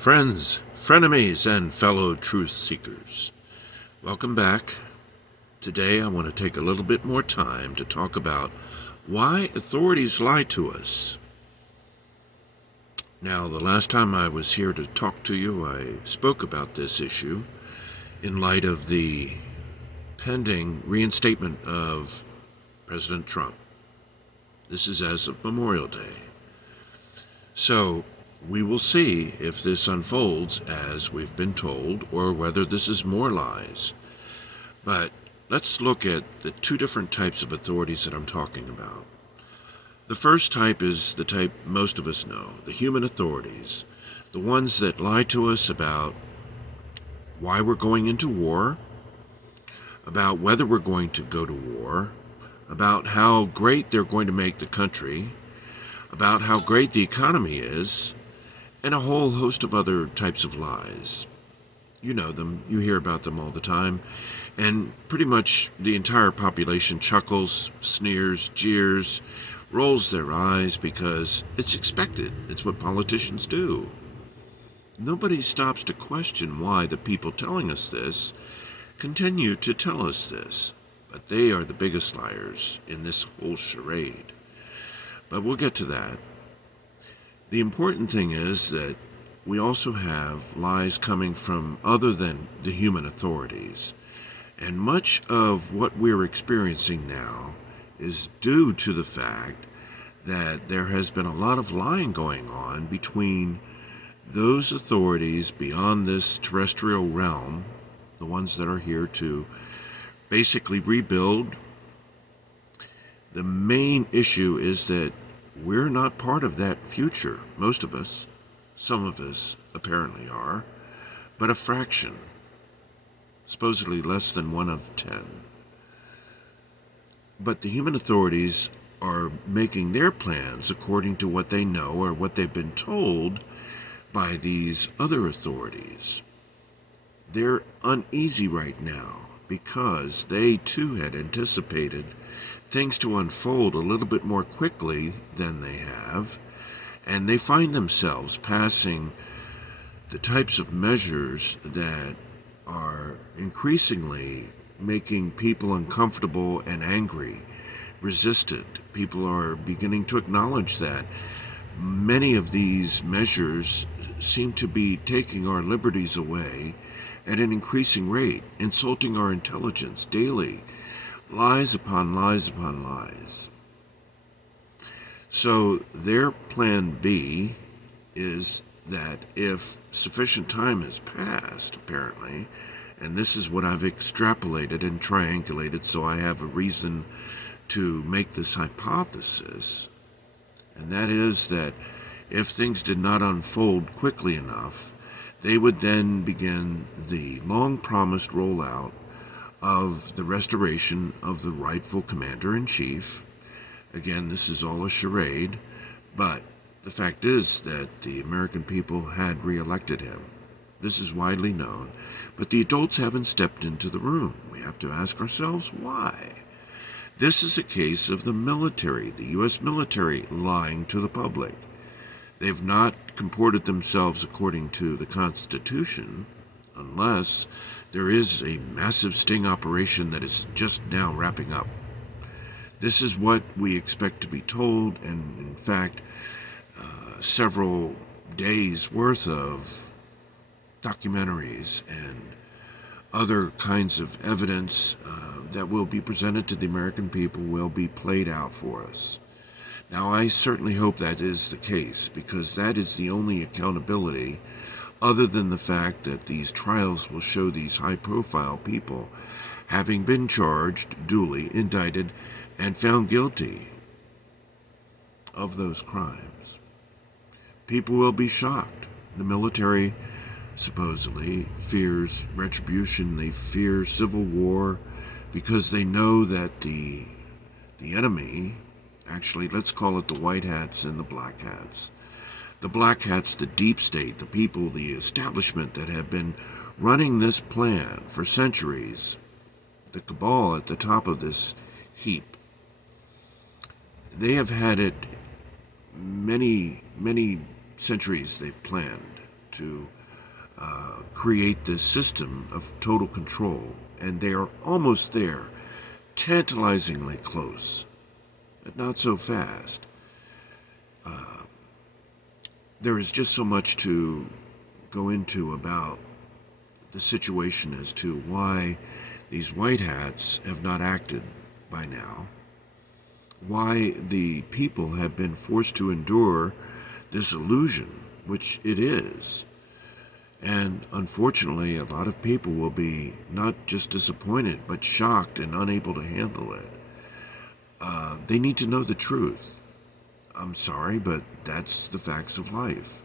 Friends, frenemies, and fellow truth seekers, welcome back. Today I want to take a little bit more time to talk about why authorities lie to us. Now, the last time I was here to talk to you, I spoke about this issue in light of the pending reinstatement of President Trump. This is as of Memorial Day. So, we will see if this unfolds as we've been told, or whether this is more lies. But let's look at the two different types of authorities that I'm talking about. The first type is the type most of us know, the human authorities, the ones that lie to us about why we're going into war, about whether we're going to go to war, about how great they're going to make the country, about how great the economy is, and a whole host of other types of lies. You know them, you hear about them all the time, and pretty much the entire population chuckles, sneers, jeers, rolls their eyes because it's expected. It's what politicians do. Nobody stops to question why the people telling us this continue to tell us this, but they are the biggest liars in this whole charade. But we'll get to that. The important thing is that we also have lies coming from other than the human authorities. And much of what we're experiencing now is due to the fact that there has been a lot of lying going on between those authorities beyond this terrestrial realm, the ones that are here to basically rebuild. The main issue is that we're not part of that future. Most of us, some of us apparently are, but a fraction, supposedly less than 1 of 10. But the human authorities are making their plans according to what they know or what they've been told by these other authorities. They're uneasy right now because they too had anticipated things to unfold a little bit more quickly than they have, and they find themselves passing the types of measures that are increasingly making people uncomfortable and angry, resistant. People are beginning to acknowledge that many of these measures seem to be taking our liberties away at an increasing rate, insulting our intelligence daily. Lies upon lies upon lies. So their plan B is that if sufficient time has passed, apparently, and this is what I've extrapolated and triangulated, so I have a reason to make this hypothesis, and that is that if things did not unfold quickly enough, they would then begin the long-promised rollout of the restoration of the rightful commander-in-chief. Again, this is all a charade, but the fact is that the American people had re-elected him. This is widely known, but the adults haven't stepped into the room. We have to ask ourselves why. This is a case of the military, the U.S. military, lying to the public. They've not comported themselves according to the Constitution, unless there is a massive sting operation that is just now wrapping up. This is what we expect to be told, and in fact, several days worth of documentaries and other kinds of evidence that will be presented to the American people will be played out for us. Now, I certainly hope that is the case, because that is the only accountability, other than the fact that these trials will show these high-profile people having been charged, duly indicted, and found guilty of those crimes. People will be shocked. The military supposedly fears retribution. They fear civil war because they know that the enemy, actually, let's call it the white hats and the black hats. The black hats, the deep state, the people, the establishment that have been running this plan for centuries, the cabal at the top of this heap. They have had it many centuries they've planned to create this system of total control, and they are almost there, tantalizingly close, but not so fast. There is just so much to go into about the situation as to why these white hats have not acted by now, why the people have been forced to endure this illusion, which it is. And unfortunately, a lot of people will be not just disappointed, but shocked and unable to handle it. They need to know the truth. I'm sorry, but that's the facts of life.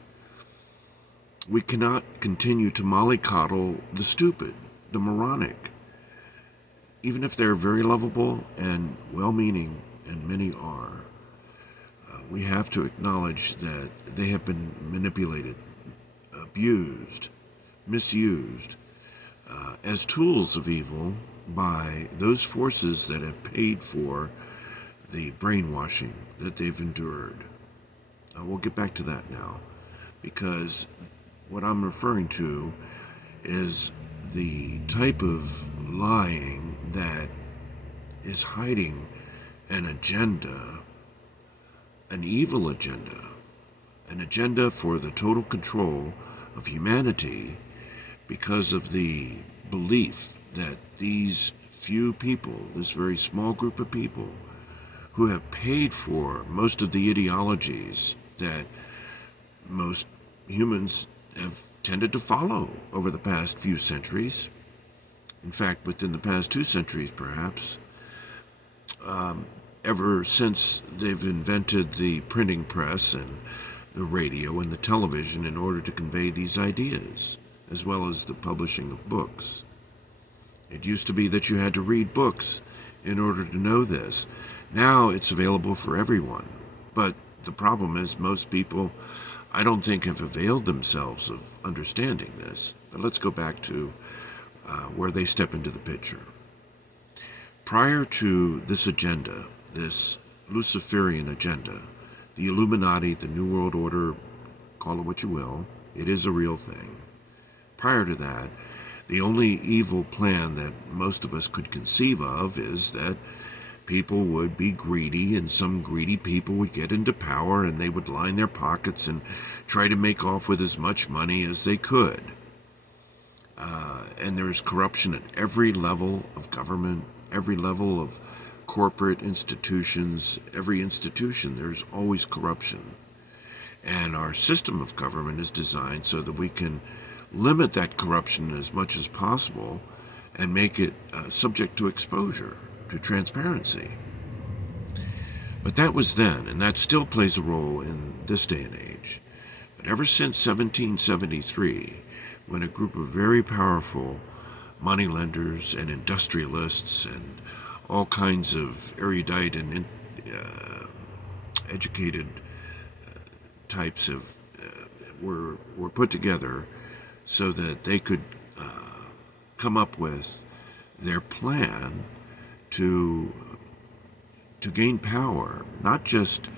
We cannot continue to mollycoddle the stupid, the moronic. Even if they're very lovable and well-meaning, and many are, we have to acknowledge that they have been manipulated, abused, misused as tools of evil by those forces that have paid for the brainwashing that they've endured. We'll get back to that now, because what I'm referring to is the type of lying that is hiding an agenda, an evil agenda, an agenda for the total control of humanity, because of the belief that these few people, this very small group of people, who have paid for most of the ideologies that most humans have tended to follow over the past few centuries. In fact, within the past 2 centuries, perhaps, ever since they've invented the printing press and the radio and the television in order to convey these ideas, as well as the publishing of books. It used to be that you had to read books in order to know this. Now it's available for everyone. But the problem is most people, I don't think, have availed themselves of understanding this. But let's go back to where they step into the picture. Prior to this agenda, this Luciferian agenda, the Illuminati, the New World Order, call it what you will, it is a real thing. Prior to that, the only evil plan that most of us could conceive of is that people would be greedy, and some greedy people would get into power, and they would line their pockets and try to make off with as much money as they could. And there's corruption at every level of government, every level of corporate institutions, every institution, there's always corruption. And our system of government is designed so that we can limit that corruption as much as possible and make it subject to exposure, to transparency. But that was then, and that still plays a role in this day and age. But ever since 1773, when a group of very powerful moneylenders and industrialists and all kinds of erudite and educated types of were put together so that they could come up with their plan to gain power. Not just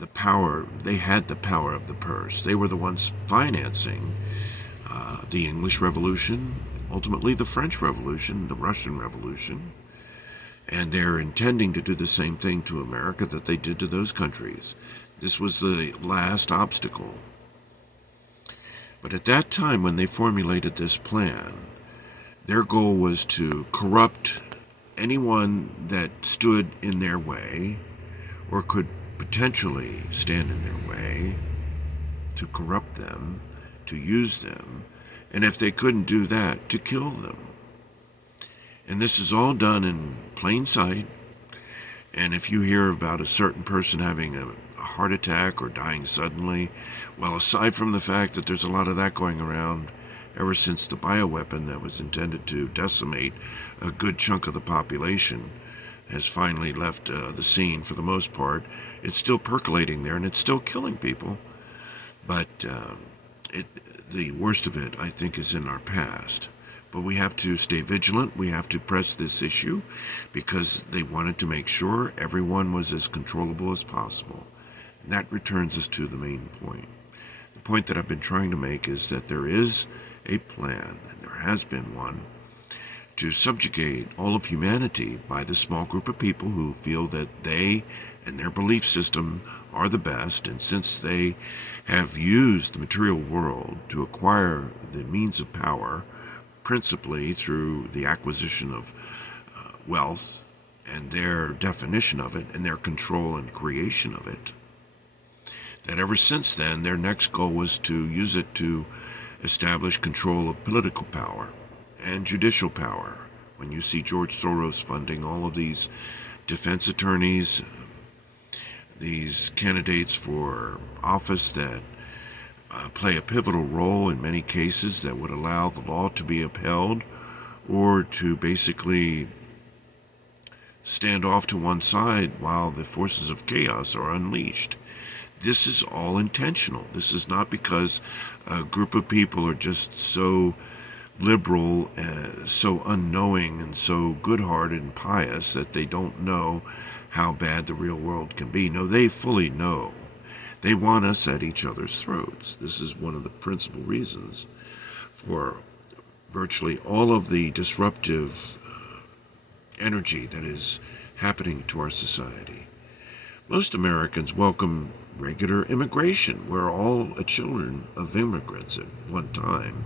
the power, they had the power of the purse. They were the ones financing the English Revolution, ultimately the French Revolution, the Russian Revolution, and they're intending to do the same thing to America that they did to those countries. This was the last obstacle. But at that time, when they formulated this plan, their goal was to corrupt anyone that stood in their way or could potentially stand in their way, to corrupt them, to use them, and if they couldn't do that, to kill them. And this is all done in plain sight. And if you hear about a certain person having a heart attack or dying suddenly, well, aside from the fact that there's a lot of that going around ever since the bioweapon that was intended to decimate a good chunk of the population has finally left the scene for the most part, it's still percolating there and it's still killing people. But the worst of it, I think, is in our past. But we have to stay vigilant. We have to press this issue because they wanted to make sure everyone was as controllable as possible. And that returns us to the main point. The point that I've been trying to make is that there is a plan, and there has been one, to subjugate all of humanity by this small group of people who feel that they and their belief system are the best, and since they have used the material world to acquire the means of power, principally through the acquisition of wealth and their definition of it and their control and creation of it, that ever since then their next goal was to use it to establish control of political power and judicial power. When you see George Soros funding all of these defense attorneys, these candidates for office that play a pivotal role in many cases that would allow the law to be upheld, or to basically stand off to one side while the forces of chaos are unleashed. This is all intentional. This is not because a group of people are just so liberal, so unknowing, and so good-hearted and pious that they don't know how bad the real world can be. No, they fully know. They want us at each other's throats. This is one of the principal reasons for virtually all of the disruptive energy that is happening to our society. Most Americans welcome regular immigration. We're all children of immigrants at one time.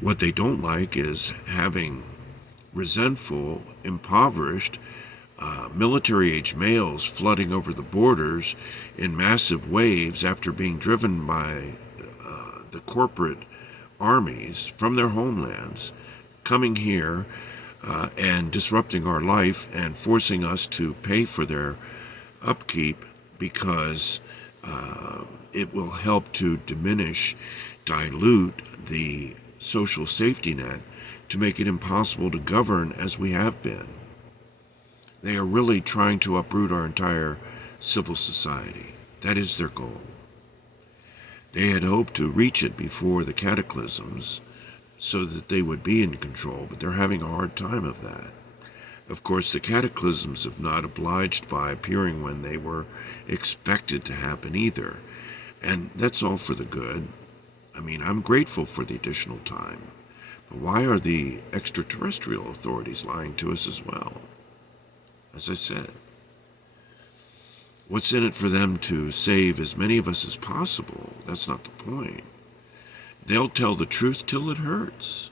What they don't like is having resentful, impoverished, military-age males flooding over the borders in massive waves after being driven by the corporate armies from their homelands, coming here and disrupting our life and forcing us to pay for their upkeep because it will help to dilute the social safety net to make it impossible to govern as we have been. They are really trying to uproot our entire civil society. That is their goal. They had hoped to reach it before the cataclysms so that they would be in control, but they're having a hard time of that. Of course, the cataclysms have not obliged by appearing when they were expected to happen either. And that's all for the good. I mean, I'm grateful for the additional time. But why are the extraterrestrial authorities lying to us as well? As I said, what's in it for them to save as many of us as possible? That's not the point. They'll tell the truth till it hurts.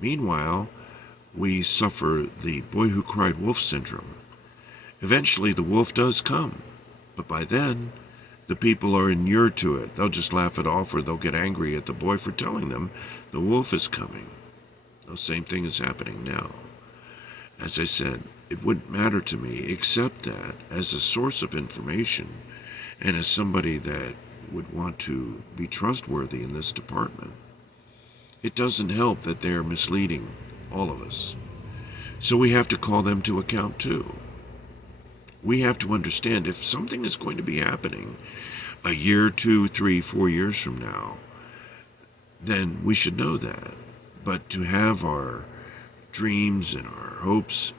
Meanwhile, we suffer the boy who cried wolf syndrome. Eventually the wolf does come, but by then the people are inured to it. They'll just laugh it off, or they'll get angry at the boy for telling them the wolf is coming. The same thing is happening now. As I said, it wouldn't matter to me, except that as a source of information and as somebody that would want to be trustworthy in this department, it doesn't help that they're misleading all of us. So we have to call them to account too. We have to understand if something is going to be happening a year, 2, 3, 4 years from now, then we should know that. But to have our dreams and our hopes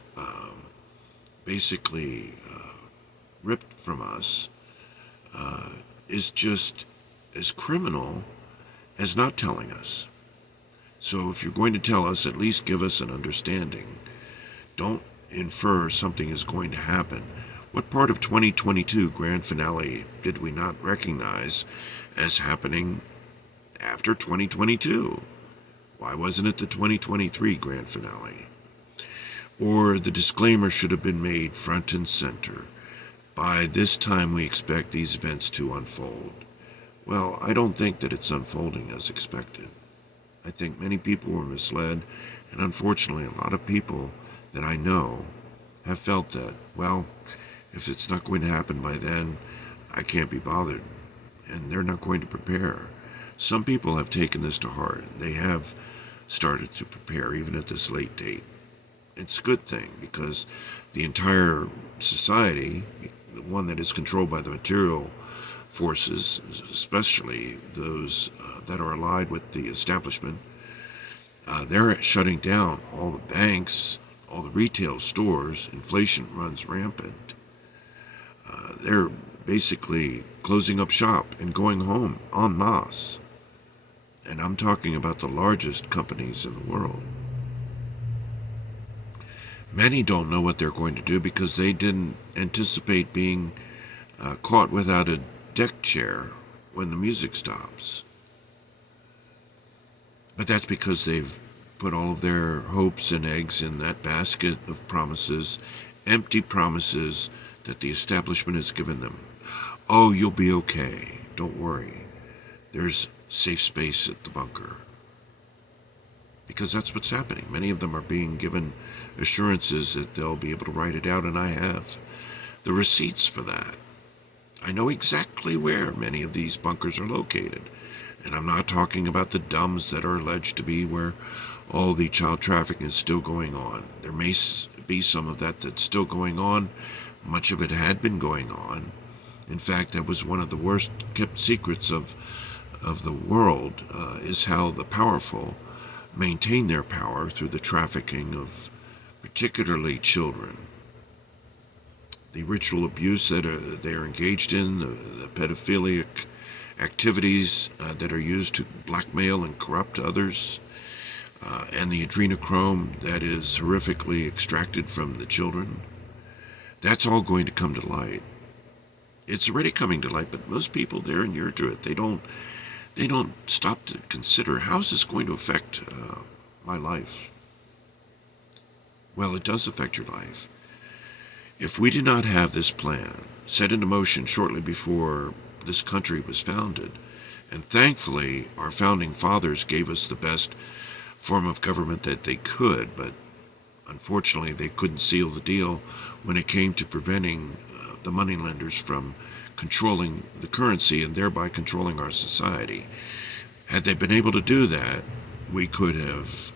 basically ripped from us is just as criminal as not telling us. So if you're going to tell us, at least give us an understanding. Don't infer something is going to happen. What part of 2022 grand finale did we not recognize as happening after 2022? Why wasn't it the 2023 grand finale? Or the disclaimer should have been made front and center. By this time we expect these events to unfold. Well, I don't think that it's unfolding as expected. I think many people were misled, and unfortunately a lot of people that I know have felt that, well, if it's not going to happen by then, I can't be bothered, and they're not going to prepare. Some people have taken this to heart. They have started to prepare even at this late date. It's a good thing, because the entire society, the one that is controlled by the material forces, especially those that are allied with the establishment, they're shutting down all the banks, all the retail stores. Inflation runs rampant. They're basically closing up shop and going home en masse. And I'm talking about the largest companies in the world. Many don't know what they're going to do because they didn't anticipate being caught without a deck chair when the music stops. But that's because they've put all of their hopes and eggs in that basket of promises, empty promises that the establishment has given them. Oh, you'll be okay. Don't worry. There's safe space at the bunker. Because that's what's happening. Many of them are being given assurances that they'll be able to write it out, and I have the receipts for that. I know exactly where many of these bunkers are located. And I'm not talking about the dumbs that are alleged to be where all the child trafficking is still going on. There may be some of that that's still going on. Much of it had been going on. In fact, that was one of the worst kept secrets of the world, is how the powerful maintain their power through the trafficking of particularly children. The ritual abuse that they are engaged in, the pedophilic activities that are used to blackmail and corrupt others, and the adrenochrome that is horrifically extracted from the children. That's all going to come to light. It's already coming to light, but most people, they're inured to it. They don't stop to consider, how is this going to affect my life? Well, it does affect your life. If we did not have this plan set into motion shortly before this country was founded, and thankfully our founding fathers gave us the best form of government that they could, but unfortunately they couldn't seal the deal when it came to preventing the moneylenders from controlling the currency and thereby controlling our society. Had they been able to do that, we could have,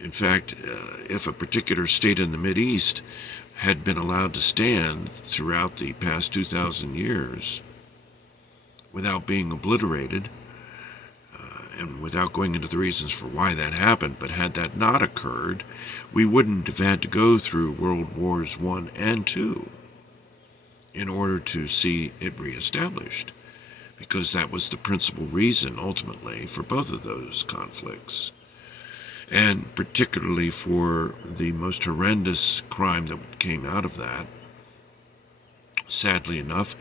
in fact, if a particular state in the Mideast had been allowed to stand throughout the past 2,000 years without being obliterated, and without going into the reasons for why that happened, but had that not occurred, we wouldn't have had to go through World Wars I and II in order to see it reestablished, because that was the principal reason, ultimately, for both of those conflicts. And particularly for the most horrendous crime that came out of that, sadly enough,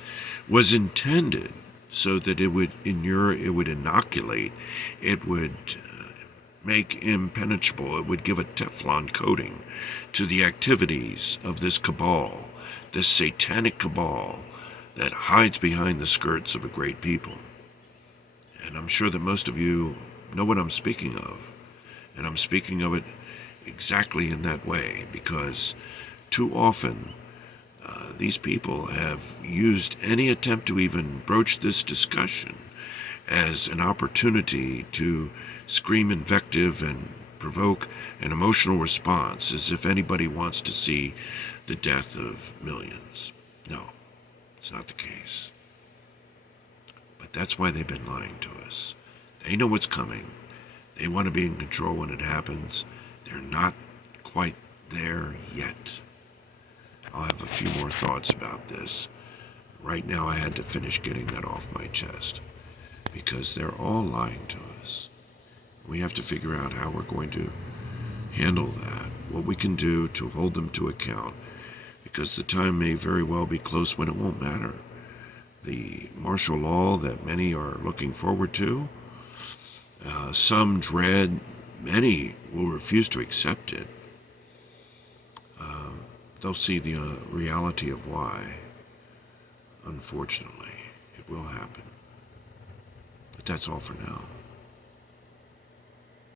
was intended so that it would inure, it would inoculate, it would make impenetrable, it would give a Teflon coating to the activities of this cabal, this satanic cabal that hides behind the skirts of a great people. And I'm sure that most of you know what I'm speaking of. And I'm speaking of it exactly in that way, because too often these people have used any attempt to even broach this discussion as an opportunity to scream invective and provoke an emotional response, as if anybody wants to see the death of millions. No, it's not the case. But that's why they've been lying to us. They know what's coming. They want to be in control when it happens. They're not quite there yet. I'll have a few more thoughts about this. Right now I had to finish getting that off my chest, because they're all lying to us. We have to figure out how we're going to handle that, what we can do to hold them to account, because the time may very well be close when it won't matter. The martial law that many are looking forward to, some dread, many will refuse to accept it. They'll see the reality of why. Unfortunately, it will happen. But that's all for now.